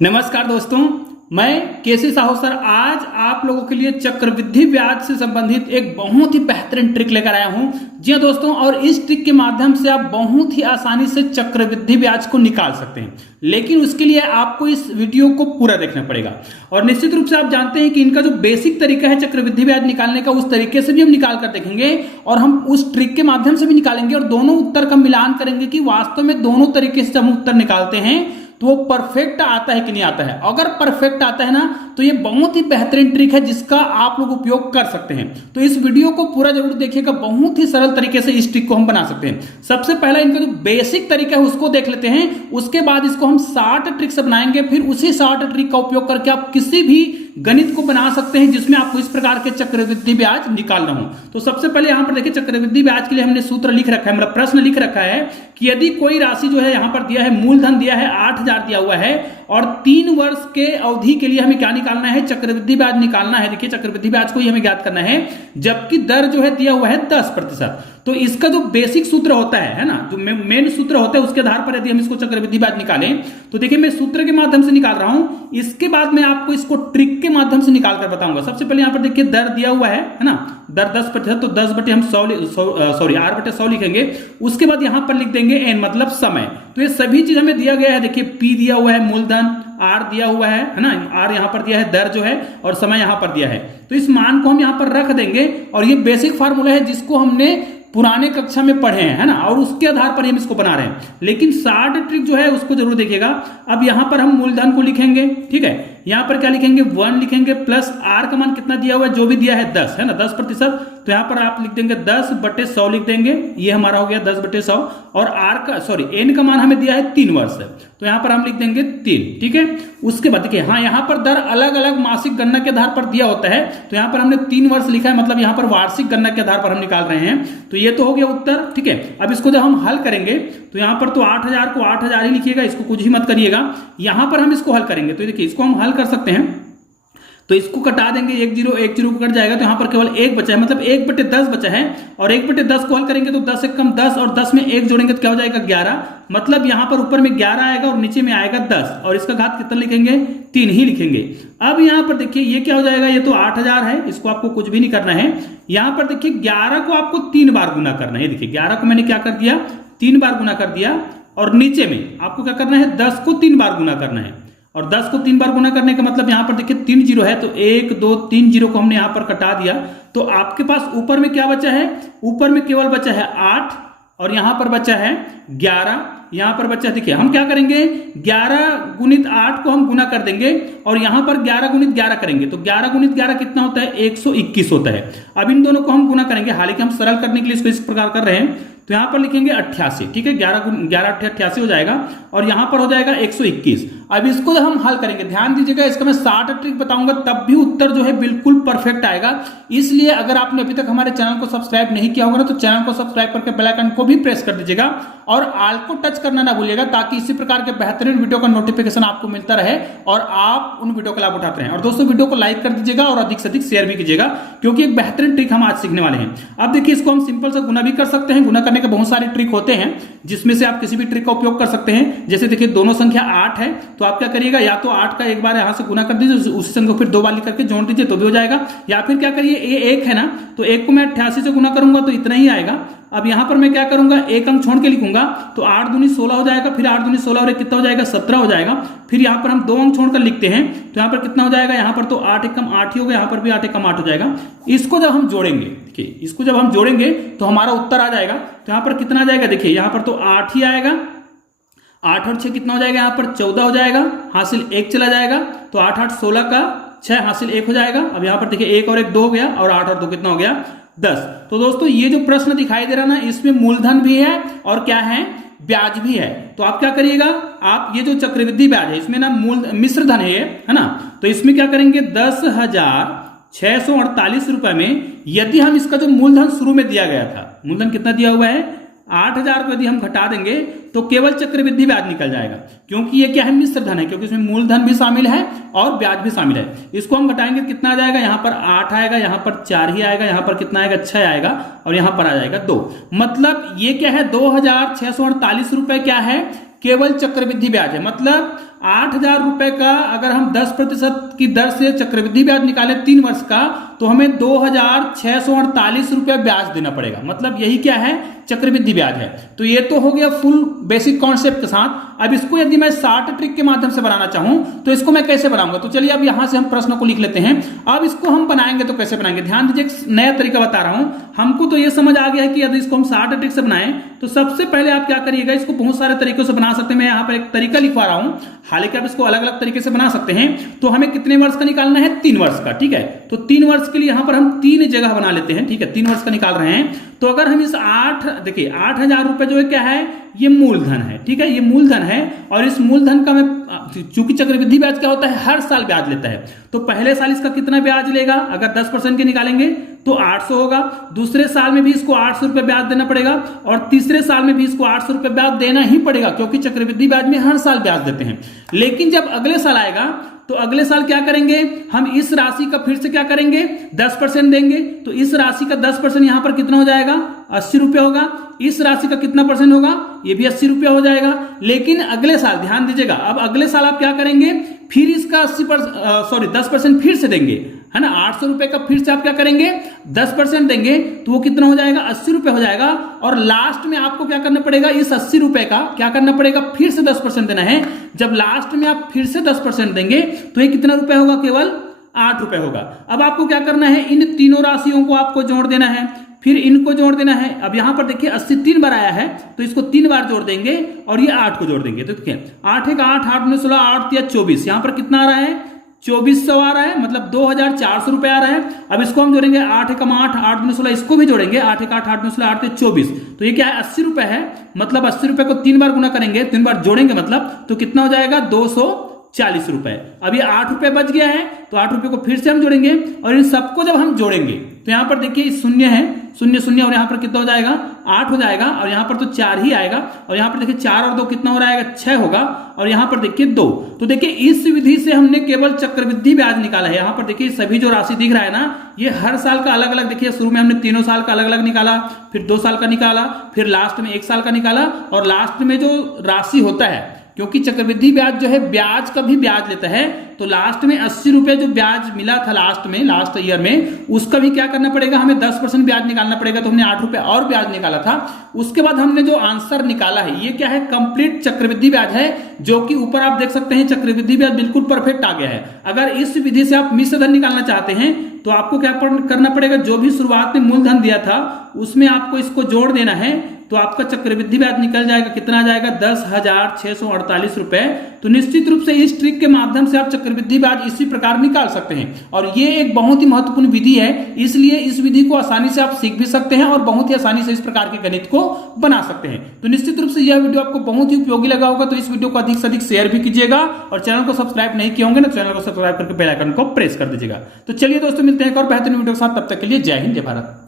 नमस्कार दोस्तों, मैं केसी साहू सर आज आप लोगों के लिए चक्रवृद्धि ब्याज से संबंधित एक बहुत ही बेहतरीन ट्रिक लेकर आया हूं। जी हाँ दोस्तों, और इस ट्रिक के माध्यम से आप बहुत ही आसानी से चक्रवृद्धि ब्याज को निकाल सकते हैं, लेकिन उसके लिए आपको इस वीडियो को पूरा देखना पड़ेगा। और निश्चित रूप से आप जानते हैं कि इनका जो बेसिक तरीका है चक्रवृद्धि ब्याज निकालने का, उस तरीके से भी हम निकाल कर देखेंगे और हम उस ट्रिक के माध्यम से भी निकालेंगे और दोनों उत्तर का मिलान करेंगे कि वास्तव में दोनों तरीके से जब हम उत्तर निकालते हैं तो वो परफेक्ट आता है कि नहीं आता है। अगर परफेक्ट आता है ना, तो ये बहुत ही बेहतरीन ट्रिक है जिसका आप लोग उपयोग कर सकते हैं। तो इस वीडियो को पूरा जरूर देखिएगा, बहुत ही सरल तरीके से इस ट्रिक को हम बना सकते हैं। सबसे पहला इनका जो बेसिक तरीका है उसको देख लेते हैं, उसके बाद इसको हम 60 ट्रिक से बनाएंगे। फिर उसी 60 ट्रिक का उपयोग करके आप किसी भी गणित को बना सकते हैं जिसमें आपको इस प्रकार के चक्रवृद्धि ब्याज निकालना हो। तो सबसे पहले यहां पर देखिए, चक्रवृद्धि ब्याज के लिए हमने सूत्र लिख रखा है, मतलब प्रश्न लिख रखा है कि यदि कोई राशि जो है यहां पर दिया है, मूलधन दिया है 8000 दिया हुआ है और 3 वर्ष के अवधि के लिए हमें क्या निकालना है, चक्रवृद्धि ब्याज निकालना है। देखिए चक्रवृद्धि ब्याज को ही हमें ज्ञात करना है, जबकि दर जो है दिया हुआ है 10%। तो इसका जो बेसिक सूत्र होता है ना, जो मेन सूत्र होता है, उसके आधार पर यदि हम इसको चक्रवृद्धि ब्याज निकालें तो देखिए मैं सूत्र के माध्यम से निकाल रहा हूं, इसके बाद मैं आपको इसको ट्रिक के माध्यम से निकाल कर बताऊंगा। सबसे पहले यहां पर देखिए दर दिया हुआ है ना, दर 10%, तो 10 बटे हम 100 R बटे 100 लिखेंगे। उसके बाद यहां पर लिख देंगे n, मतलब समय। तो ये सभी चीज हमें दिया गया है। देखिए P दिया हुआ है, मूलधन, R दिया हुआ है ना, R यहां पर दिया है, दर जो है, और समय यहां पर दिया है। तो इस मान को हम यहां पर रख देंगे और ये बेसिक फार्मूला है जिसको हमने पुराने कक्षा में पढ़े हैं, है ना, और उसके आधार पर हम इसको बना रहे हैं। लेकिन 60 ट्रिक जो है उसको जरूर देखिएगा। अब यहां पर हम मूलधन को लिखेंगे, ठीक है, यहां पर क्या लिखेंगे, 1 लिखेंगे, प्लस R का मान कितना दिया हुआ है, जो भी दिया है 10 है ना, 10%। तो यहां पर आप लिख देंगे 10 बटे 100 लिख देंगे, ये हमारा हो गया 10 बटे 100। और n का मान हमें दिया है 3 वर्ष, तो यहां पर हम लिख देंगे 3, ठीक है। उसके बाद देखिए, हाँ, यहां पर दर अलग अलग मासिक गणना के आधार पर दिया होता है, तो यहां पर हमने 3 वर्ष लिखा है, मतलब यहां पर वार्षिक गणना के आधार पर हम निकाल रहे हैं। तो ये तो हो गया उत्तर, ठीक है। अब इसको जब हम हल करेंगे तो यहां पर तो 8000 को 8000 ही लिखिएगा, इसको कुछ ही मत करिएगा। यहां पर हम इसको हल करेंगे तो देखिए इसको हम हल कर सकते हैं, तो इसको कटा देंगे, 1 0 1 0 कट जाएगा, तो यहां पर केवल 1 बचा है, मतलब 1 बटे 10 बचा है। और 1 बटे 10 को हल करेंगे तो 10 से कम 10 और 10 में 1 जोड़ेंगे तो क्या हो जाएगा, 11। मतलब यहां पर ऊपर में 11 आएगा और नीचे में आएगा 10, और इसका घात कितना लिखेंगे, 3 ही लिखेंगे। अब यहां पर देखिए ये क्या हो जाएगा, ये तो 8000 है, इसको आपको कुछ भी नहीं करना है। यहां पर देखिए 11 को आपको 3 बार गुना करना है। देखिए 11 को मैंने क्या कर दिया, 3 बार गुना कर दिया, और नीचे में आपको क्या करना है, 10 को 3 बार गुना करना है। और 10 को 3 बार गुना करने का मतलब यहां पर देखिए 3 जीरो है, तो 1 2 3 जीरो को हमने यहां पर कटा दिया। तो आपके पास ऊपर में क्या बचा है, ऊपर में केवल बचा है 8 और यहां पर बचा है 11, यहां पर बचा है। देखिए हम क्या करेंगे, 11 गुणित 8 को हम गुना कर देंगे और यहां पर 11 गुणित 11 करेंगे, तो 11 गुणित 11 कितना होता है, 121 होता है। अब इन दोनों को हम गुना करेंगे, हालांकि हम सरल करने के लिए इसको इस प्रकार कर रहे हैं। तो यहां पर लिखेंगे 88, ठीक है, 11 8 88 हो जाएगा, और यहां पर हो जाएगा 121। अब इसको जब हम हल करेंगे, ध्यान दीजिएगा, इसका मैं 60 ट्रिक बताऊंगा, तब भी उत्तर जो है बिल्कुल परफेक्ट आएगा। इसलिए अगर आपने अभी तक हमारे चैनल को सब्सक्राइब नहीं किया होगा ना, तो चैनल को सब्सक्राइब करके बेल आइकन को भी प्रेस कर दीजिएगा और ऑल को टच करना ना भूलिएगा, ताकि इसी प्रकार के बेहतरीन वीडियो का नोटिफिकेशन आपको मिलता रहे और आप उन वीडियो का लाभ उठाते रहें। और दोस्तों वीडियो को लाइक कर दीजिएगा और अधिक से अधिक शेयर भी कीजिएगा, क्योंकि एक बेहतरीन ट्रिक हम आज सीखने वाले हैं। अब देखिए इसको हम सिंपल से गुना भी कर सकते हैं, गुना करने के बहुत सारे ट्रिक होते हैं जिसमें से आप किसी भी ट्रिक का उपयोग कर सकते हैं। जैसे देखिए दोनों संख्या 8 है, तो आप क्या करिएगा, या तो 8 का एक बार यहां से गुना कर दीजिए, उसी संख्या को फिर 2 बार लिख करके जोड़ दीजिए तो भी हो जाएगा। या फिर क्या करिए, ये 1 है ना, तो 1 को मैं 88 से गुना करूंगा तो इतना ही आएगा। अब यहां पर मैं क्या करूंगा, 1 अंक छोड़ के लिखूंगा, तो 8 दूनी 16 हो जाएगा, फिर 8 दूनी 16 और कितना हो जाएगा, 17 हो जाएगा। फिर यहां पर हम 2 अंक छोड़कर लिखते हैं, तो यहां पर कितना हो जाएगा, यहां पर तो 8 एकम 8 ही होगा, यहां पर भी 8 एकम 8 हो जाएगा। इसको जब हम जोड़ेंगे, देखिए इसको जब हम जोड़ेंगे तो हमारा उत्तर आ जाएगा। तो यहां पर कितना आ जाएगा, देखिए यहां पर तो 8 ही आएगा, 8 और 6 कितना हो जाएगा, यहां पर 14 हो जाएगा, हासिल 1 चला जाएगा, तो 8 8 16 का 6 हासिल 1 हो जाएगा। अब यहां पर देखिए 1 और 1 2 हो गया, और 8 और 2 कितना हो गया, 10। तो दोस्तों ये जो प्रश्न दिखाई दे रहा ना, इसमें मूलधन भी है और क्या है, ब्याज भी है। तो आप क्या करिएगा, आप ये जो चक्रवृद्धि ब्याज है इसमें ना मूल मिश्र धन है ना, तो इसमें क्या करेंगे, 10,648 रुपए में यदि हम इसका जो मूलधन शुरू में दिया गया था, मूलधन कितना दिया हुआ है, 8000 को यदि हम घटा देंगे तो केवल चक्रवृद्धि ब्याज निकल जाएगा, क्योंकि ये क्या है, मिश्र धन है, क्योंकि इसमें मूलधन भी शामिल है और ब्याज भी शामिल है। इसको हम घटाएंगे कितना आ जाएगा, यहां पर 8 आएगा, यहां पर 4 ही आएगा, यहां पर कितना आएगा, 6 आएगा, और यहां पर आ जाएगा 2। मतलब ये क्या है, 2648 रुपए क्या है, केवल चक्रवृद्धि ब्याज है। मतलब 8,000 रुपए का अगर हम 10% की दर से चक्रवृद्धि ब्याज निकालें 3 वर्ष का, तो हमें 2,648 रुपया ब्याज देना पड़ेगा। मतलब यही क्या है, चक्रवृद्धि ब्याज है। तो ये तो हो गया फुल बेसिक कॉन्सेप्ट के साथ। अब इसको यदि मैं शार्ट ट्रिक के माध्यम से बनाना चाहूं तो इसको मैं कैसे बनाऊंगा, तो चलिए अब यहां से हम प्रश्न को लिख लेते हैं। अब इसको हम बनाएंगे तो कैसे बनाएंगे, ध्यान दीजिए, एक नया तरीका बता रहा हूं। हमको तो ये समझ आ गया है कि यदि इसको हम शार्ट ट्रिक से बनाएं तो सबसे पहले आप क्या करिएगा, इसको बहुत सारे तरीकों से बना सकते हैं। मैं यहाँ पर एक तरीका लिखवा रहा हूं, हालांकि आप इसको अलग अलग तरीके से बना सकते हैं। तो हमें कितने वर्ष का निकालना है, 3 वर्ष का, ठीक है। तो 3 वर्ष के लिए यहां पर हम 3 जगह बना लेते हैं, ठीक है, 3 वर्ष का निकाल रहे हैं। तो अगर हम इस 8,000 रुपए जो है क्या है, ये मूलधन है, ठीक है, ये मूलधन है। और इस मूलधन का मैं, चूंकि चक्रवृद्धि ब्याज क्या होता है, हर साल ब्याज लेता है, तो पहले साल इसका कितना ब्याज लेगा, अगर 10% के निकालेंगे तो 800 होगा। दूसरे साल में भी इसको 800 रुपए ब्याज देना पड़ेगा, और तीसरे साल में भी इसको 800 रुपए ब्याज देना ही पड़ेगा, क्योंकि चक्रवृद्धि ब्याज में हर साल ब्याज देते हैं। लेकिन जब अगले साल आएगा तो अगले साल क्या करेंगे, हम इस राशि का फिर से क्या करेंगे, 10% देंगे। तो इस राशि का 10% यहां पर कितना हो जाएगा, 80 रुपया होगा। इस राशि का कितना परसेंट होगा, ये भी 80 रुपया हो जाएगा। लेकिन अगले साल ध्यान दीजिएगा, अब अगले साल आप क्या करेंगे, फिर इसका 10% फिर से देंगे, है ना। 800 रुपए का फिर से आप क्या करेंगे, 10% देंगे, तो वो कितना हो जाएगा, 80 रुपए हो जाएगा। और लास्ट में आपको क्या करना पड़ेगा, इस 80 रुपए का क्या करना पड़ेगा, फिर से 10% देना है। जब लास्ट में आप फिर से 10% देंगे तो ये कितना रुपए होगा, केवल 8 रुपए होगा। अब आपको क्या करना है, इन तीनों राशियों को आपको जोड़ देना है, फिर इनको जोड़ देना है। अब यहां पर देखिए 80 3 बार आया है, तो इसको 3 बार जोड़ देंगे और ये 8 को जोड़ देंगे। तो देखिए 8 1 8 8 9 16 8 या 24, यहां पर कितना आ रहा है, 2400 आ रहा है, मतलब 2,400 रुपए आ रहा है। अब इसको हम जोड़ेंगे 8 1 8 8 9 16, इसको भी जोड़ेंगे 8 1 8 8 9 16 8 24, तो ये क्या है, 80 रुपए है। मतलब 80 रुपए को 3 बार गुना करेंगे, 3 बार जोड़ेंगे, मतलब तो कितना हो जाएगा, 240 रुपए। अब ये 8 रुपए बच गया है, तो 8 रुपए को फिर से हम जोड़ेंगे, और इन सबको जब हम जोड़ेंगे तो यहां पर देखिए शून्य है, 0 0, और यहां पर कितना हो जाएगा, 8 हो जाएगा, और यहां पर तो 4 ही आएगा। और यहां पर देखिए 4 और 2 कितना हो रहा है, 6 होगा, और यहां पर देखिए 2। तो देखिए इस विधि से हमने केवल चक्रवृद्धि ब्याज निकाला है। यहां पर देखिए सभी जो राशि दिख रहा है ना, ये हर साल का अलग अलग, देखिए शुरू में हमने तीनों साल का अलग अलग निकाला, फिर 2 साल का निकाला, फिर लास्ट में 1 साल का निकाला, और लास्ट में जो राशि होता है, क्योंकि चक्रवृद्धि ब्याज जो है ब्याज का भी ब्याज लेता है, तो लास्ट में 80 रुपए जो ब्याज मिला था लास्ट ईयर में, उसका भी क्या करना पड़ेगा, हमें 10% ब्याज निकालना पड़ेगा। तो हमने 8 रुपए और ब्याज निकाला था। उसके बाद हमने जो आंसर निकाला है, ये क्या है, कंप्लीट चक्रवृद्धि ब्याज है, जो कि ऊपर आप देख सकते हैं चक्रवृद्धि ब्याज बिल्कुल परफेक्ट आ गया है। अगर इस विधि से आप मिश्र धन निकालना चाहते हैं तो आपको क्या करना पड़ेगा, जो भी शुरुआत में मूलधन दिया था उसमें आपको इसको जोड़ देना है, तो आपका चक्रवृद्धि ब्याज निकल जाएगा, कितना आ जाएगा, 10,648 रुपए। तो निश्चित रूप से इस ट्रिक के माध्यम से आप चक्रवृद्धि ब्याज इसी प्रकार निकाल सकते हैं, और ये एक बहुत ही महत्वपूर्ण विधि है, इसलिए इस विधि को आसानी से आप सीख भी सकते हैं और बहुत ही आसानी से इस प्रकार के गणित को बना सकते हैं। तो निश्चित रूप से यह वीडियो आपको बहुत ही उपयोगी लगा होगा, तो इस वीडियो को अधिक से अधिक शेयर भी कीजिएगा, और चैनल को सब्सक्राइब नहीं किए होंगे ना, चैनल को सब्सक्राइब करके बेल आइकन को प्रेस कर दीजिएगा। तो चलिए दोस्तों, मिलते हैं एक और बेहतरीन वीडियो के साथ, तब तक के लिए जय हिंद, जय भारत।